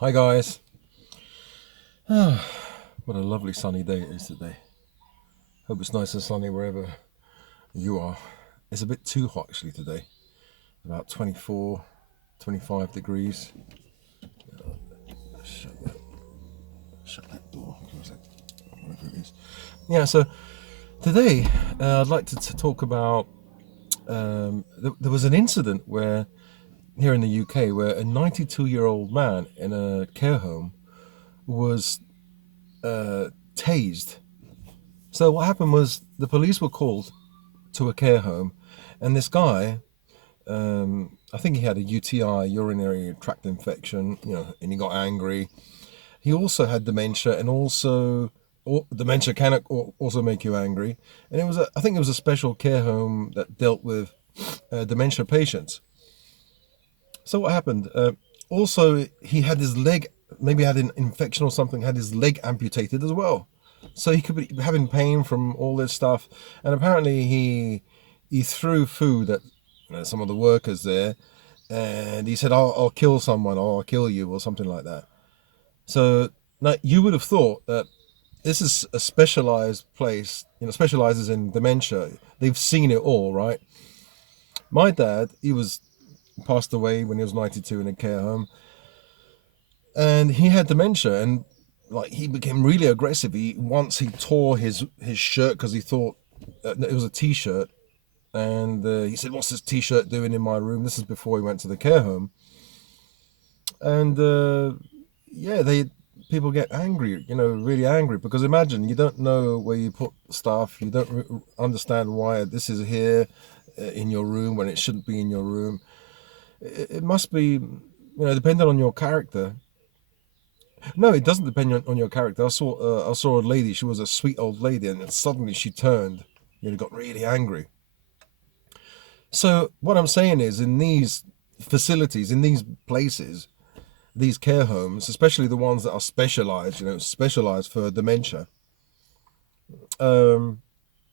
Hi guys. Ah, what a lovely sunny day it is today. Hope it's nice and sunny wherever you are. It's a bit too hot actually today. About 24, 25 degrees. Shut that, shut that door. Close it. Whatever it is. Yeah, so today I'd like to talk about. There was an incident where here in the UK where a 92-year-old man in a care home was tased. So what happened was the police were called to a care home, and this guy, I think he had a UTI, urinary tract infection, and he got angry. He also had dementia, and dementia can also make you angry. And I think it was a special care home that dealt with dementia patients. So what happened? Also, he had his leg, maybe had an infection or something, had his leg amputated as well. So he could be having pain from all this stuff, and apparently he threw food at some of the workers there, and he said, I'll kill someone, or I'll kill you," or something like that. So now you would have thought that this is a specialized place, specializes in dementia. They've seen it all, right? My dad, he was passed away when he was 92 in a care home, and he had dementia, and like he became really aggressive. He tore his shirt because he thought it was a t-shirt, and he said, "What's this t-shirt doing in my room?" This is before he went to the care home, and yeah, they people get angry, really angry, because imagine you don't know where you put stuff, you don't understand why this is here in your room when it shouldn't be in your room. It must be, depending on your character. No, it doesn't depend on your character. I saw a lady. She was a sweet old lady, and then suddenly she turned, got really angry. So what I'm saying is, in these facilities, in these places, these care homes, especially the ones that are specialized, specialized for dementia, or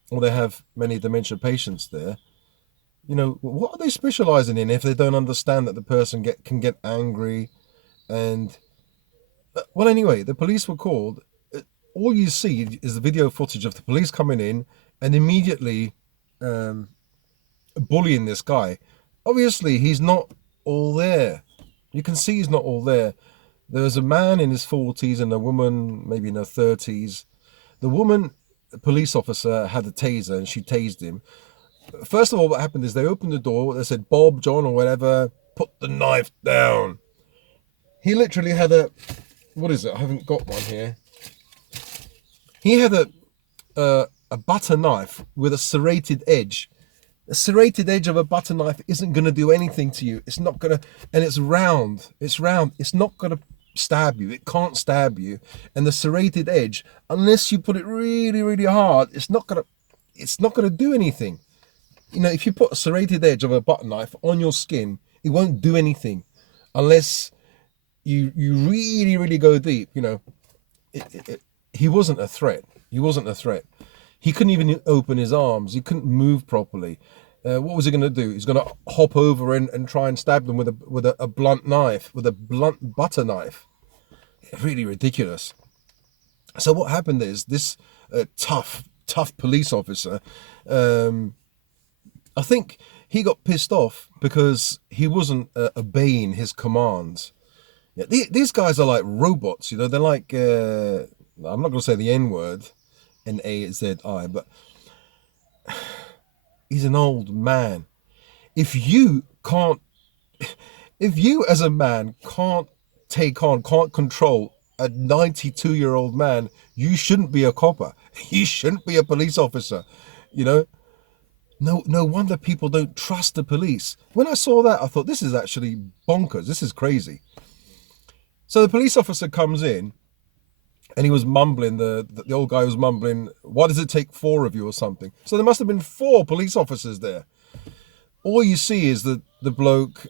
they have many dementia patients there. What are they specializing in if they don't understand that the person can get angry and well, anyway, the police were called. All you see is the video footage of the police coming in and immediately um, bullying this guy. Obviously, he's not all there. You can see he's not all there. There was a man in his 40s and a woman maybe in her 30s. The woman, police officer, had a taser and she tased him. First of all, what happened is they opened the door. They said, "Bob, John, or whatever, put the knife down." He literally had what is it? I haven't got one here. He had a butter knife with a serrated edge. The serrated edge of a butter knife isn't going to do anything to you. It's not going to, and it's round. It's round. It's not going to stab you. It can't stab you. And the serrated edge, unless you put it really, really hard, it's not going to do anything. If you put a serrated edge of a butter knife on your skin, it won't do anything unless you really, really go deep. He wasn't a threat. He wasn't a threat. He couldn't even open his arms. He couldn't move properly. What was he going to do? He's going to hop over and try and stab them with a blunt knife, with a blunt butter knife. Really ridiculous. So what happened is this tough police officer, I think he got pissed off because he wasn't obeying his commands. Yeah, these guys are like robots, they're like, I'm not going to say the N word, N-A-Z-I, but he's an old man. If you can't, if you as a man can't control a 92-year-old man, you shouldn't be a copper. You shouldn't be a police officer, you know? No wonder people don't trust the police. When I saw that, I thought, this is actually bonkers. This is crazy. So the police officer comes in and he was mumbling, the old guy was mumbling, "Why does it take four of you?" or something. So there must have been four police officers there. All you see is the bloke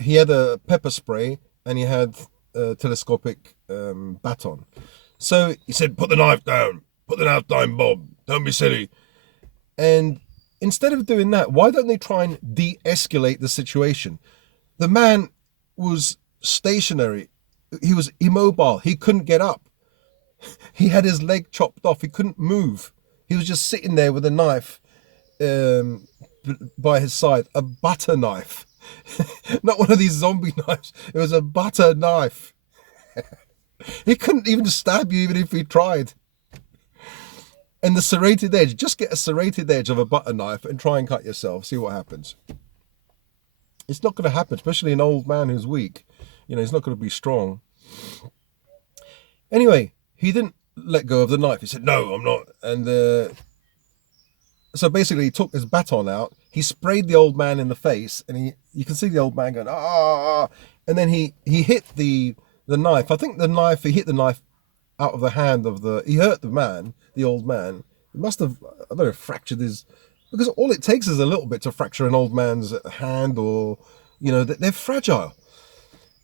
he had a pepper spray and he had a telescopic baton. So he said, "Put the knife down. Put the knife down, Bob. Don't be silly." And instead of doing that, why don't they try and de-escalate the situation? The man was stationary. He was immobile. He couldn't get up. He had his leg chopped off. He couldn't move. He was just sitting there with a knife by his side, a butter knife. Not one of these zombie knives. It was a butter knife. He couldn't even stab you even if he tried. And the serrated edge, just get a serrated edge of a butter knife and try and cut yourself. See what happens. It's not going to happen, especially an old man who's weak. He's not going to be strong. Anyway, he didn't let go of the knife. He said, "No, I'm not." And so basically he took his baton out. He sprayed the old man in the face, and you can see the old man going, "Ah!" And then he hit the knife. I think he hit the knife out of the hand he hurt the old man. He must have, I don't know, fractured his, because all it takes is a little bit to fracture an old man's hand, or, they're fragile.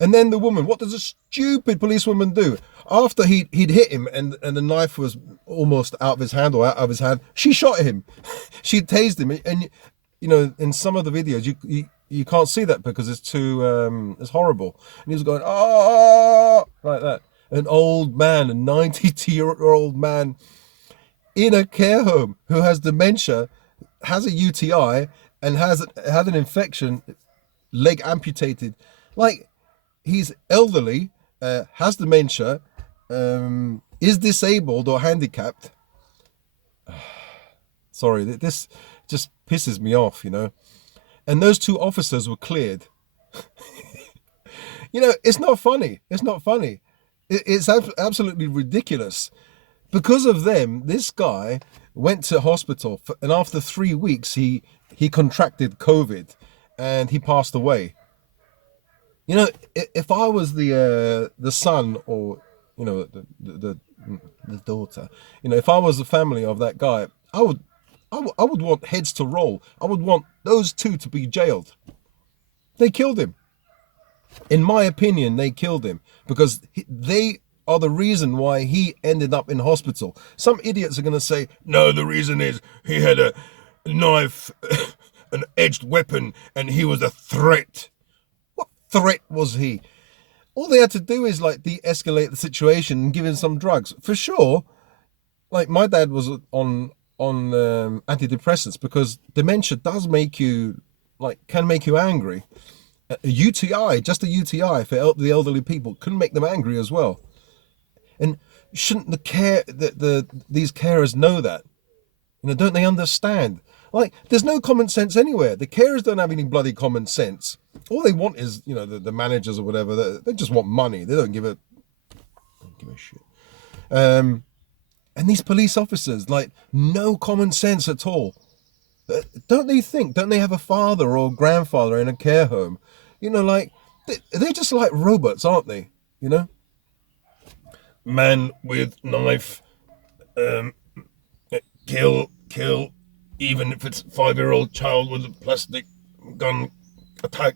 And then the woman, what does a stupid policewoman do? After he'd hit him and the knife was almost out of his hand or out of his hand, she shot him. She tased him. And, in some of the videos, you can't see that because it's too, it's horrible. And he was going, "Oh," like that. An old man, a 92-year-old man in a care home who has dementia, has a UTI, and had an infection, leg amputated. Like, he's elderly, has dementia, is disabled or handicapped. Sorry, this just pisses me off, And those two officers were cleared. It's not funny. It's not funny. It's absolutely ridiculous. Because of them, this guy went to hospital, and after 3 weeks, he contracted COVID, and he passed away. If I was the son, or the daughter, if I was the family of that guy, I would want heads to roll. I would want those two to be jailed. They killed him. In my opinion, they killed him because they are the reason why he ended up in hospital. Some idiots are going to say, "No, the reason is he had a knife, an edged weapon, and he was a threat." What threat was he? All they had to do is de-escalate the situation and give him some drugs. For sure, my dad was on antidepressants because dementia does make you, can make you angry. A UTI, just a UTI for the elderly people, can make them angry as well. And shouldn't these carers know that? Don't they understand? There's no common sense anywhere. The carers don't have any bloody common sense. All they want is, the managers or whatever, they just want money. They don't give a shit. And these police officers, no common sense at all. Don't they have a father or grandfather in a care home? They're just like robots, aren't they? Man with knife, kill, even if it's a 5-year-old child with a plastic gun, attack.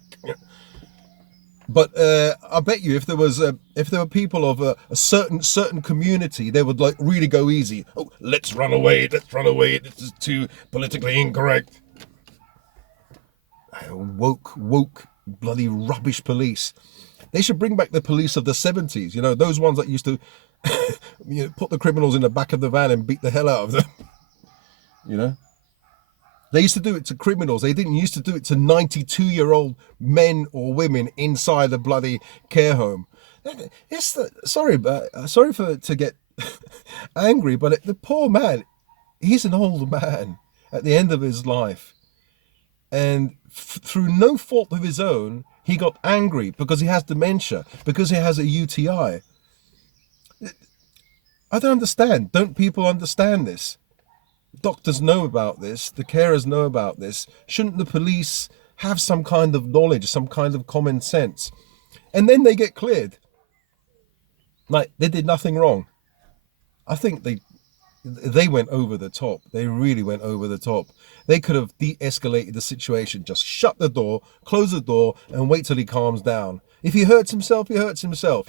But I bet you if there were people of a certain community, they would really go easy. "Oh, let's run away. This is too politically incorrect." Woke bloody rubbish police. They should bring back the police of the 70s. Those ones that used to put the criminals in the back of the van and beat the hell out of them. They used to do it to criminals. They didn't used to do it to 92-year-old men or women inside a bloody care home. Sorry to get angry, but the poor man, he's an old man at the end of his life. And through no fault of his own, he got angry because he has dementia, because he has a UTI. I don't understand. Don't people understand this? Doctors know about this. The carers know about this. Shouldn't the police have some kind of knowledge, some kind of common sense? And then they get cleared. They did nothing wrong. I think they went over the top. They really went over the top. They could have de-escalated the situation. Just shut the door, close the door, and wait till he calms down. If he hurts himself, he hurts himself.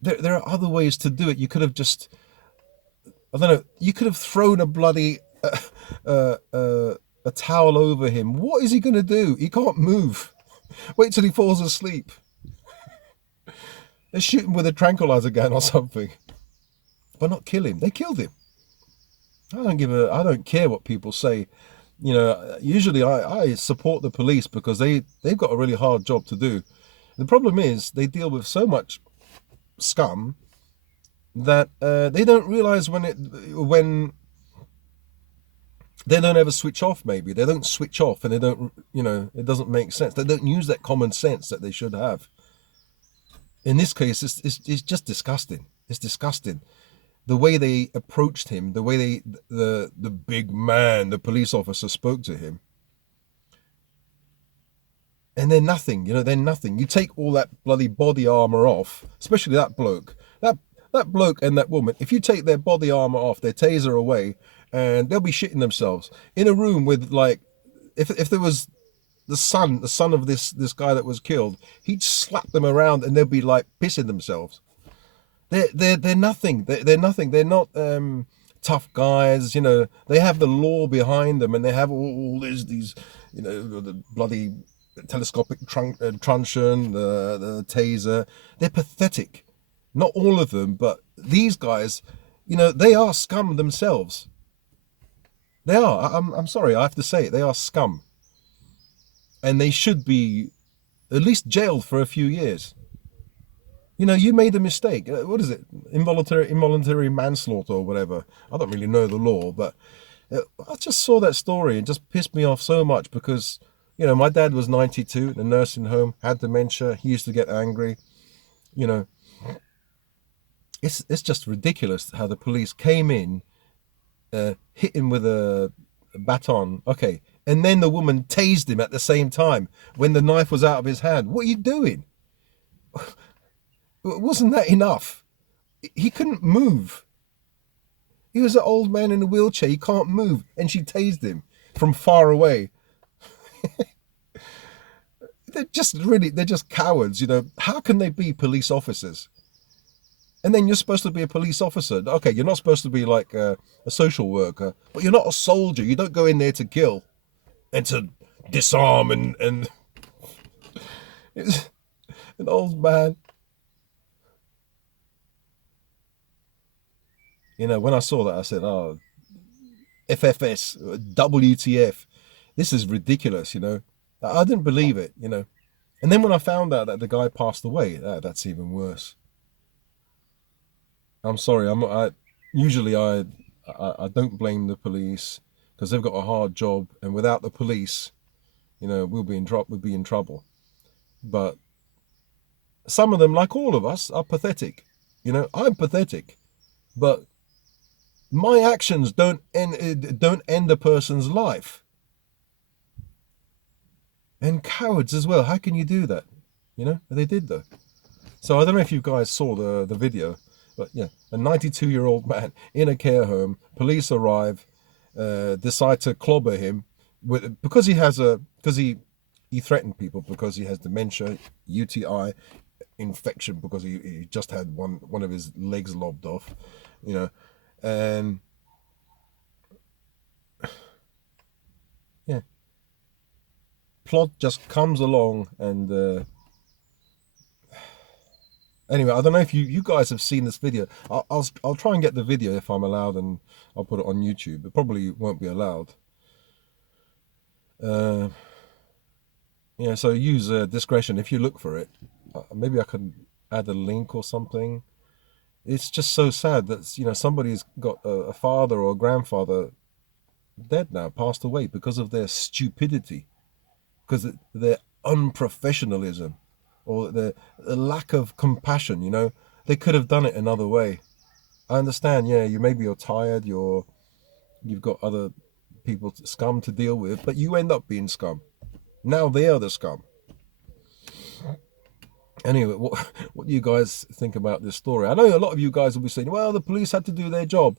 There are other ways to do it. You could have just, I don't know, you could have thrown a bloody a towel over him. What is he going to do? He can't move. Wait till he falls asleep. They shoot him with a tranquilizer gun or something. But not kill him. They killed him. I don't care what people say. Usually I support the police because they've got a really hard job to do. The problem is they deal with so much scum that they don't realize when they don't ever switch off. Maybe they don't switch off, and they don't, it doesn't make sense. They don't use that common sense that they should have. In this case, it's just disgusting. It's disgusting. The way they approached him, the way the big man, the police officer, spoke to him, and they're nothing. They're nothing. You take all that bloody body armor off, especially that bloke, that bloke and that woman. If you take their body armor off, their taser away, and they'll be shitting themselves in a room with, like, if there was the son of this guy that was killed, he'd slap them around and they'll be like pissing themselves. They're nothing. They're nothing. They're not tough guys. They have the law behind them, and they have all these the bloody telescopic truncheon, the taser. They're pathetic. Not all of them, but these guys, they are scum themselves. They are. I'm sorry, I have to say it. They are scum, and they should be at least jailed for a few years. You made a mistake. What is it? Involuntary manslaughter or whatever. I don't really know the law, but I just saw that story and just pissed me off so much because, my dad was 92 in a nursing home, had dementia. He used to get angry. It's just ridiculous how the police came in, hit him with a baton. Okay. And then the woman tased him at the same time when the knife was out of his hand. What are you doing? Wasn't that enough? He couldn't move. He was an old man in a wheelchair. He can't move. And she tased him from far away. They're just cowards. How can they be police officers? And then you're supposed to be a police officer. Okay, you're not supposed to be like a social worker, but you're not a soldier. You don't go in there to kill and to disarm and it's an old man. When I saw that, I said, oh, FFS, WTF. This is ridiculous, I didn't believe it, And then when I found out that the guy passed away, that's even worse. I'm sorry, usually I don't blame the police because they've got a hard job, and without the police, we'll be in trouble. But some of them, like all of us, are pathetic. I'm pathetic, but my actions don't end a person's life. And cowards as well. How can you do that? They did though. So I don't know if you guys saw the video, but yeah, a 92-year-old man in a care home. Police arrive, decide to clobber him because he threatened people because he has dementia, UTI, infection because he just had one of his legs lobbed off, and yeah, plot just comes along and anyway, I don't know if you guys have seen this video. I'll try and get the video if I'm allowed, and I'll put it on YouTube. It probably won't be allowed. So use discretion if you look for it. Maybe I can add a link or something. It's just so sad that somebody's got a father or a grandfather dead now, passed away because of their stupidity, because of their unprofessionalism, or the lack of compassion. They could have done it another way. I understand. Yeah, maybe you're tired. You've got other people, scum, to deal with, but you end up being scum. Now they are the scum. Anyway, what do you guys think about this story? I know a lot of you guys will be saying, well, the police had to do their job.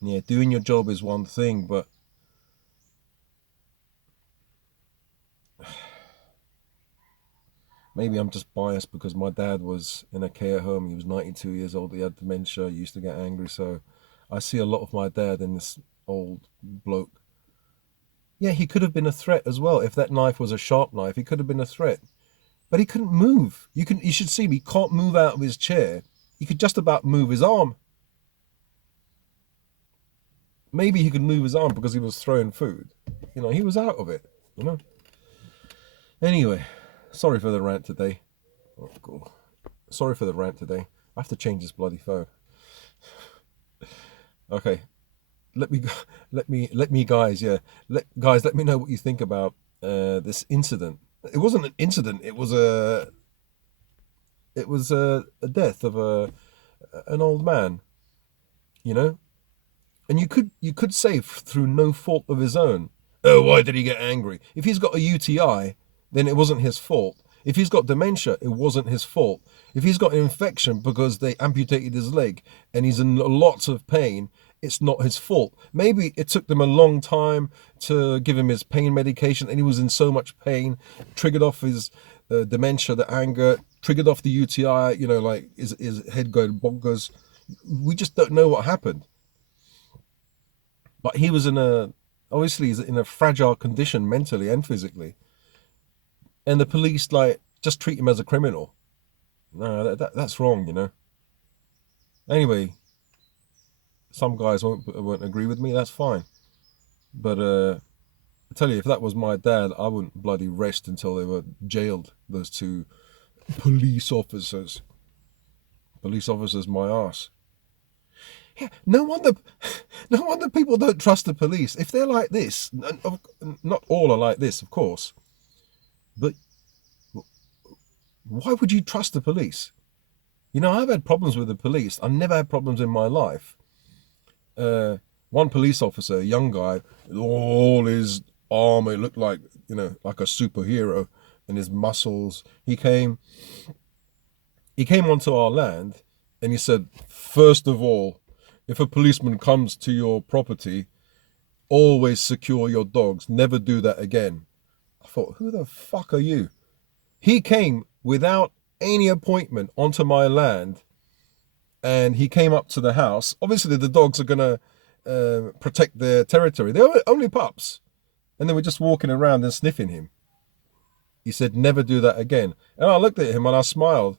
Yeah, doing your job is one thing, but maybe I'm just biased because my dad was in a care home. He was 92 years old. He had dementia. He used to get angry. So I see a lot of my dad in this old bloke. Yeah, he could have been a threat as well. If that knife was a sharp knife, he could have been a threat. But he couldn't move. You should see him. He can't move out of his chair. He could just about move his arm. Maybe he could move his arm because he was throwing food. He was out of it. Anyway, sorry for the rant today. Oh, God. Sorry for the rant today. I have to change this bloody phone. Okay, let me guys, yeah, let me know what you think about this incident. It wasn't an incident. It was a death of an old man. You know, and you could say through no fault of his own. Oh, why did he get angry? If he's got a UTI, then it wasn't his fault. If he's got dementia, it wasn't his fault. If he's got an infection because they amputated his leg and he's in lots of pain, it's not his fault. Maybe it took them a long time to give him his pain medication and he was in so much pain, triggered off his dementia, the anger, triggered off the UTI, like his head going bonkers. We just don't know what happened. But he was obviously he's in a fragile condition mentally and physically. And the police just treat him as a criminal. No, that's wrong. Anyway, some guys won't agree with me. That's fine. But I tell you, if that was my dad, I wouldn't bloody rest until they were jailed. Those two police officers. Police officers, my ass. Yeah, no wonder people don't trust the police. If they're like this, not all are like this, of course. But why would you trust the police? I've had problems with the police. I've never had problems in my life. One police officer, a young guy, all his armor looked like like a superhero, and his muscles. He came onto our land, and he said, first of all, if a policeman comes to your property, always secure your dogs. Never do that again. I thought, who the fuck are you? He came without any appointment onto my land, and he came up to the house. Obviously, the dogs are going to protect their territory. They're only pups. And they were just walking around and sniffing him. He said, never do that again. And I looked at him and I smiled.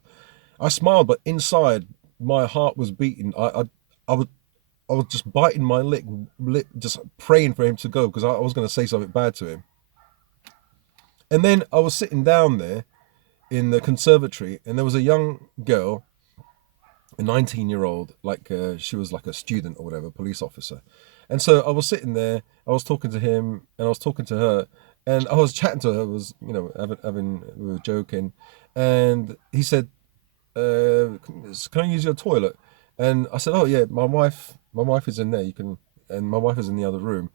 But inside, my heart was beating. I was just biting my lip, just praying for him to go because I was going to say something bad to him. And then I was sitting down there in the conservatory, and there was a young girl, a 19-year-old, she was like a student or whatever, police officer. And so I was sitting there, I was talking to him, and I was talking to her, and I was chatting to her, we were joking, and he said, can I use your toilet? And I said, oh yeah, my wife is in there, and my wife is in the other room.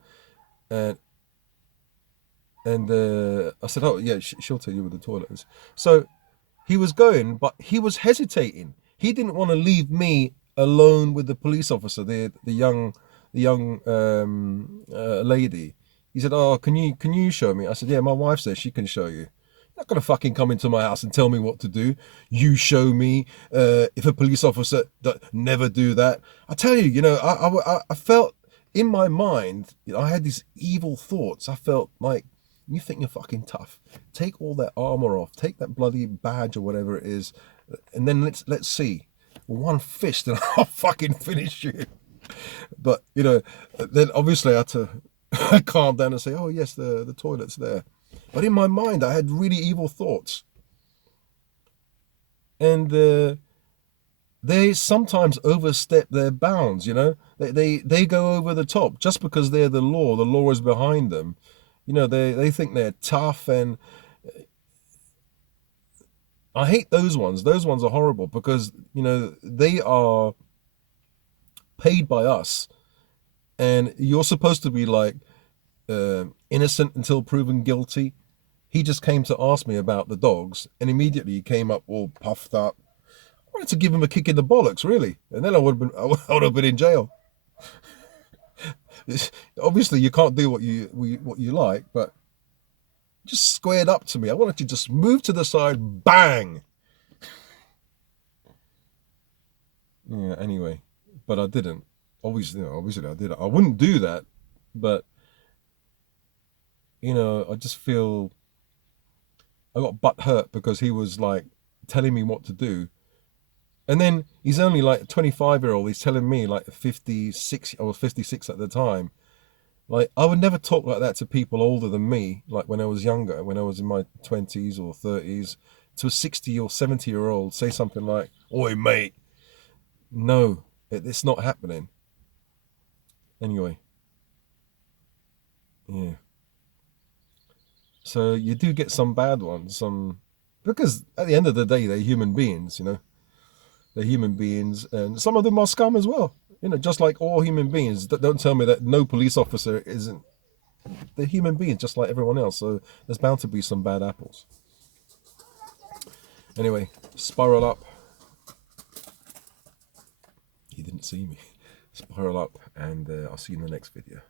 And I said, oh yeah, she'll tell you where the toilet is. So he was going, but he was hesitating. He didn't want to leave me alone with the police officer, the young lady. He said, oh, can you show me? I said, yeah, my wife says she can show you. You're not gonna fucking come into my house and tell me what to do. You show me. If a police officer, never do that. I tell you, I felt in my mind, I had these evil thoughts. I felt like, you think you're fucking tough. Take all that armor off. Take that bloody badge or whatever it is, and then let's see. One fist and I'll fucking finish you. But then obviously I had to calm down and say, oh yes, the toilet's there. But in my mind, I had really evil thoughts, and they sometimes overstep their bounds. They go over the top just because they're the law. The law is behind them. They think they're tough, and I hate those ones. Those ones are horrible because, they are paid by us, and you're supposed to be like innocent until proven guilty. He just came to ask me about the dogs, and immediately he came up all puffed up. I wanted to give him a kick in the bollocks, really, and then I would have been in jail. Obviously, you can't do what you like, but just squared up to me. I wanted to just move to the side, bang. Yeah. Anyway, but I didn't. Obviously I did. I wouldn't do that, but you know, I just feel I got butt hurt because he was like telling me what to do. And then he's only like a 25-year-old. He's telling me like 56, I was 56 at the time. Like, I would never talk like that to people older than me, like when I was younger, when I was in my 20s or 30s, to a 60 or 70-year-old, say something like, "Oi, mate." No, it's not happening. Anyway, yeah. So you do get some bad ones, because at the end of the day, they're human beings, you know. They're human beings, and some of them are scum as well. You know, just like all human beings. Don't tell me that no police officer isn't. They're human beings, just like everyone else. So there's bound to be some bad apples. Anyway, spiral up. He didn't see me. Spiral up, and I'll see you in the next video.